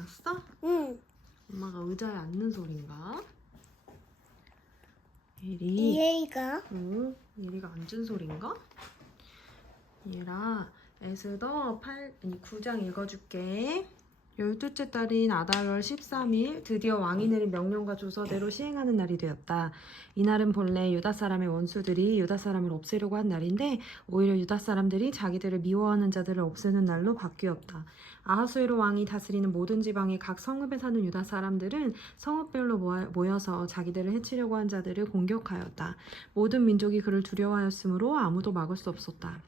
소리가 났어? 응. 엄마가 의자에 앉는 소린가? 예리. 얘가 응, 예리가 앉은 소린가? 얘라, 에스더 8, 아니 9장 읽어줄게. 열두째 달인 아달월 13일 드디어 왕이 내린 명령과 조서대로 시행하는 날이 되었다. 이날은 본래 유다 사람의 원수들이 유다 사람을 없애려고 한 날인데 오히려 유다 사람들이 자기들을 미워하는 자들을 없애는 날로 바뀌었다. 아하수에로 왕이 다스리는 모든 지방의 각 성읍에 사는 유다 사람들은 성읍별로 모여서 자기들을 해치려고 한 자들을 공격하였다. 모든 민족이 그를 두려워하였으므로 아무도 막을 수 없었다.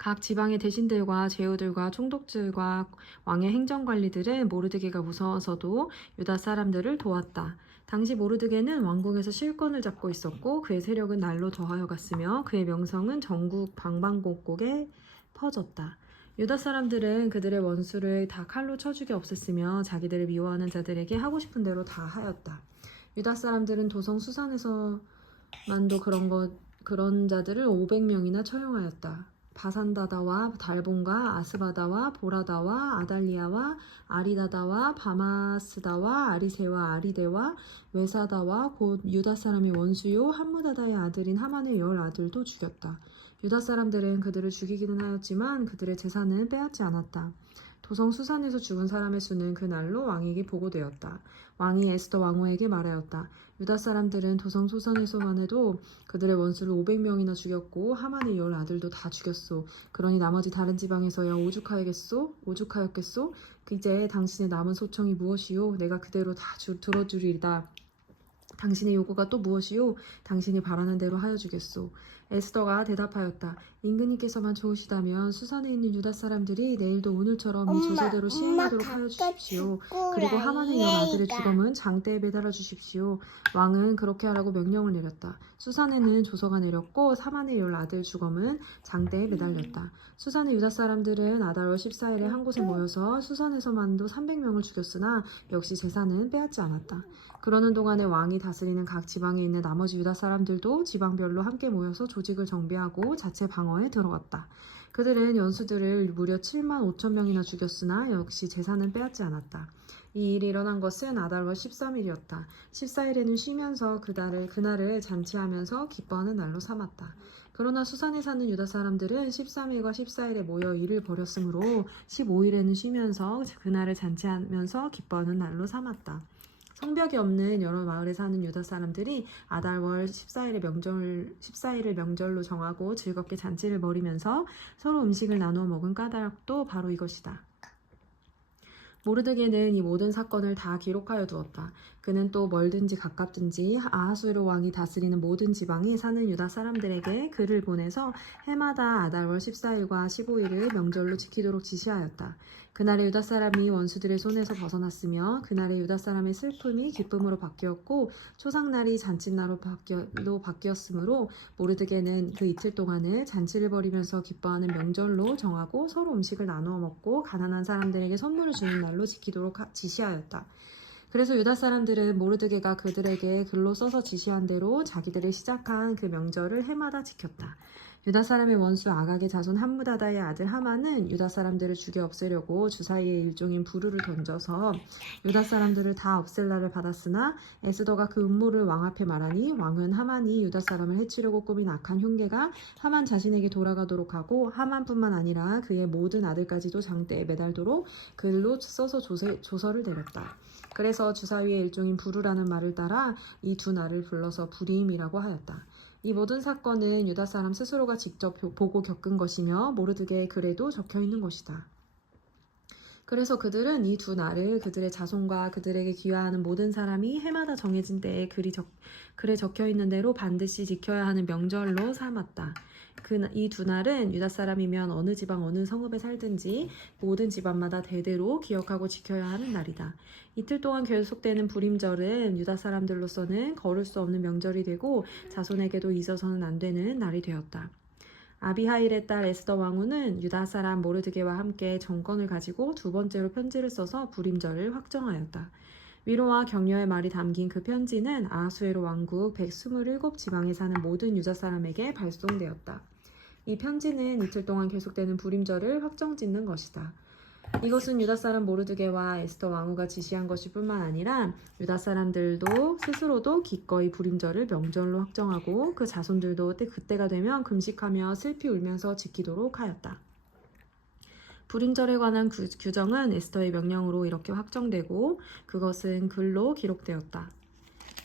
각 지방의 대신들과 제후들과 총독들과 왕의 행정관리들은 모르드게가 무서워서도 유다 사람들을 도왔다. 당시 모르드게는 왕궁에서 실권을 잡고 있었고 그의 세력은 날로 더하여 갔으며 그의 명성은 전국 방방곡곡에 퍼졌다. 유다 사람들은 그들의 원수를 다 칼로 쳐 죽여 없앴으며 자기들을 미워하는 자들에게 하고 싶은 대로 다 하였다. 유다 사람들은 도성 수산에서만도 그런 것 그런 자들을 500명이나 처형하였다. 바산다다와 달본과 아스바다와 보라다와 아달리아와 아리다다와 바마스다와 아리세와 아리데와 외사다와 곧 유다 사람의 원수요 함무다다의 아들인 하만의 열 아들도 죽였다. 유다 사람들은 그들을 죽이기는 하였지만 그들의 재산은 빼앗지 않았다. 도성 수산에서 죽은 사람의 수는 그날로 왕에게 보고되었다. 왕이 에스더 왕후에게 말하였다. 유다 사람들은 도성 수산에서만 해도 그들의 원수를 500명이나 죽였고 하만의 열 아들도 다 죽였소. 그러니 나머지 다른 지방에서야 오죽하였겠소? 오죽하였겠소? 이제 당신의 남은 소청이 무엇이요? 내가 그대로 다 주, 들어주리이다. 당신의 요구가 또 무엇이요? 당신이 바라는 대로 하여 주겠소. 에스더가 대답하였다. 임금님께서만 좋으시다면 수산에 있는 유다 사람들이 내일도 오늘처럼 이 조서대로 시행하도록 하여 주십시오. 그리고 하만의 열 아들의 얘가. 죽음은 장대에 매달아 주십시오. 왕은 그렇게 하라고 명령을 내렸다. 수산에는 조서가 내렸고 사만의 열 아들 죽음은 장대에 매달렸다. 수산의 유다 사람들은 아달월 14일에 한 곳에 모여서 수산에서만도 300명을 죽였으나 역시 재산은 빼앗지 않았다. 그러는 동안에 왕이 다스리는 각 지방에 있는 나머지 유다 사람들도 지방별로 함께 모여서 조직을 정비하고 자체 방어에 들어갔다. 그들은 연수들을 무려 7만 5천 명이나 죽였으나 역시 재산은 빼앗지 않았다. 이 일이 일어난 것은 아달월 13일이었다. 14일에는 쉬면서 그날을, 그날을 잔치하면서 기뻐하는 날로 삼았다. 그러나 수산에 사는 유다 사람들은 13일과 14일에 모여 일을 벌였으므로 15일에는 쉬면서 그날을 잔치하면서 기뻐하는 날로 삼았다. 성벽이 없는 여러 마을에 사는 유다 사람들이 아달월 14일의 명절 14일을 명절로 정하고 즐겁게 잔치를 벌이면서 서로 음식을 나누어 먹은 까닭도 바로 이것이다. 모르드게는 이 모든 사건을 다 기록하여 두었다. 그는 또 멀든지 가깝든지 아하수르 왕이 다스리는 모든 지방에 사는 유다 사람들에게 글을 보내서 해마다 아달월 14일과 15일을 명절로 지키도록 지시하였다. 그날의 유다 사람이 원수들의 손에서 벗어났으며 그날의 유다 사람의 슬픔이 기쁨으로 바뀌었고 초상날이 잔칫날로 바뀌어, 로 바뀌었으므로 모르드게는 그 이틀 동안을 잔치를 벌이면서 기뻐하는 명절로 정하고 서로 음식을 나누어 먹고 가난한 사람들에게 선물을 주는 날로 지키도록 하- 지시하였다. 그래서 유다 사람들은 모르드게가 그들에게 글로 써서 지시한 대로 자기들이 시작한 그 명절을 해마다 지켰다. 유다 사람의 원수 아각의 자손 함무다다의 아들 하만은 유다 사람들을 죽여 없애려고 주사위에 일종인 부르를 던져서 유다 사람들을 다 없앨 날을 받았으나 에스더가 그 음모를 왕 앞에 말하니 왕은 하만이 유다 사람을 해치려고 꾸민 악한 흉계가 하만 자신에게 돌아가도록 하고 하만뿐만 아니라 그의 모든 아들까지도 장대에 매달도록 글로 써서 조세, 조서를 내렸다. 그래서 주사위의 일종인 부르라는 말을 따라 이 두 날을 불러서 불임이라고 하였다. 이 모든 사건은 유다 사람 스스로가 직접 보- 보고 겪은 것이며 모르드게의 글에도 적혀 있는 것이다. 그래서 그들은 이 두 날을 그들의 자손과 그들에게 귀화하는 모든 사람이 해마다 정해진 때에 글이 적, 글에 적혀 있는 대로 반드시 지켜야 하는 명절로 삼았다. 그 이 두 날은 유다 사람이면 어느 지방 어느 성읍에 살든지 모든 집안마다 대대로 기억하고 지켜야 하는 날이다. 이틀 동안 계속되는 불임절은 유다 사람들로서는 거를 수 없는 명절이 되고 자손에게도 잊어서는 안 되는 날이 되었다. 아비하일의 딸 에스더 왕후는 유다 사람 모르드게와 함께 정권을 가지고 두 번째로 편지를 써서 불임절을 확정하였다. 위로와 격려의 말이 담긴 그 편지는 아하수에로 왕국 127 지방에 사는 모든 유다 사람에게 발송되었다. 이 편지는 이틀 동안 계속되는 불임절을 확정짓는 것이다. 이것은 유다 사람 모르드게와 에스더 왕후가 지시한 것이 뿐만 아니라 유다 사람들도 스스로도 기꺼이 불임절을 명절로 확정하고 그 자손들도 때 그때가 되면 금식하며 슬피 울면서 지키도록 하였다. 불임절에 관한 규, 규정은 에스더의 명령으로 이렇게 확정되고 그것은 글로 기록되었다.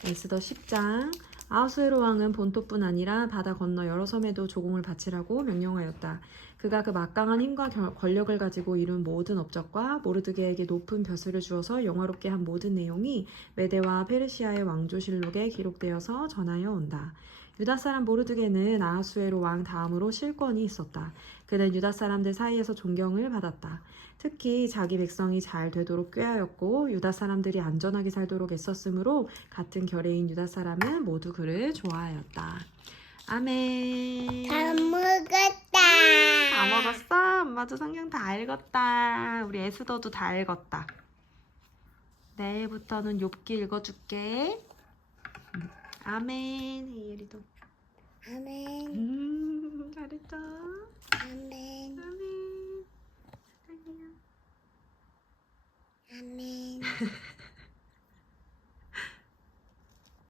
에스더 10장 아하수에로 왕은 본토뿐 아니라 바다 건너 여러 섬에도 조공을 바치라고 명령하였다. 그가 그 막강한 힘과 결- 권력을 가지고 이룬 모든 업적과 모르드게에게 높은 벼슬을 주어서 영화롭게 한 모든 내용이 메데와 페르시아의 왕조실록에 기록되어서 전하여 온다. 유다 사람 모르드게는 아하수에로 왕 다음으로 실권이 있었다. 그는 유다 사람들 사이에서 존경을 받았다. 특히 자기 백성이 잘 되도록 꾀하였고 유다 사람들이 안전하게 살도록 애썼으므로 같은 결의인 유다 사람은 모두 그를 좋아하였다. 아멘. 다 먹었다. 다 먹었어? 엄마도 성경 다 읽었다. 우리 에스더도 다 읽었다. 내일부터는 욥기 읽어줄게. 음, 아멘. 혜율이도. 아멘.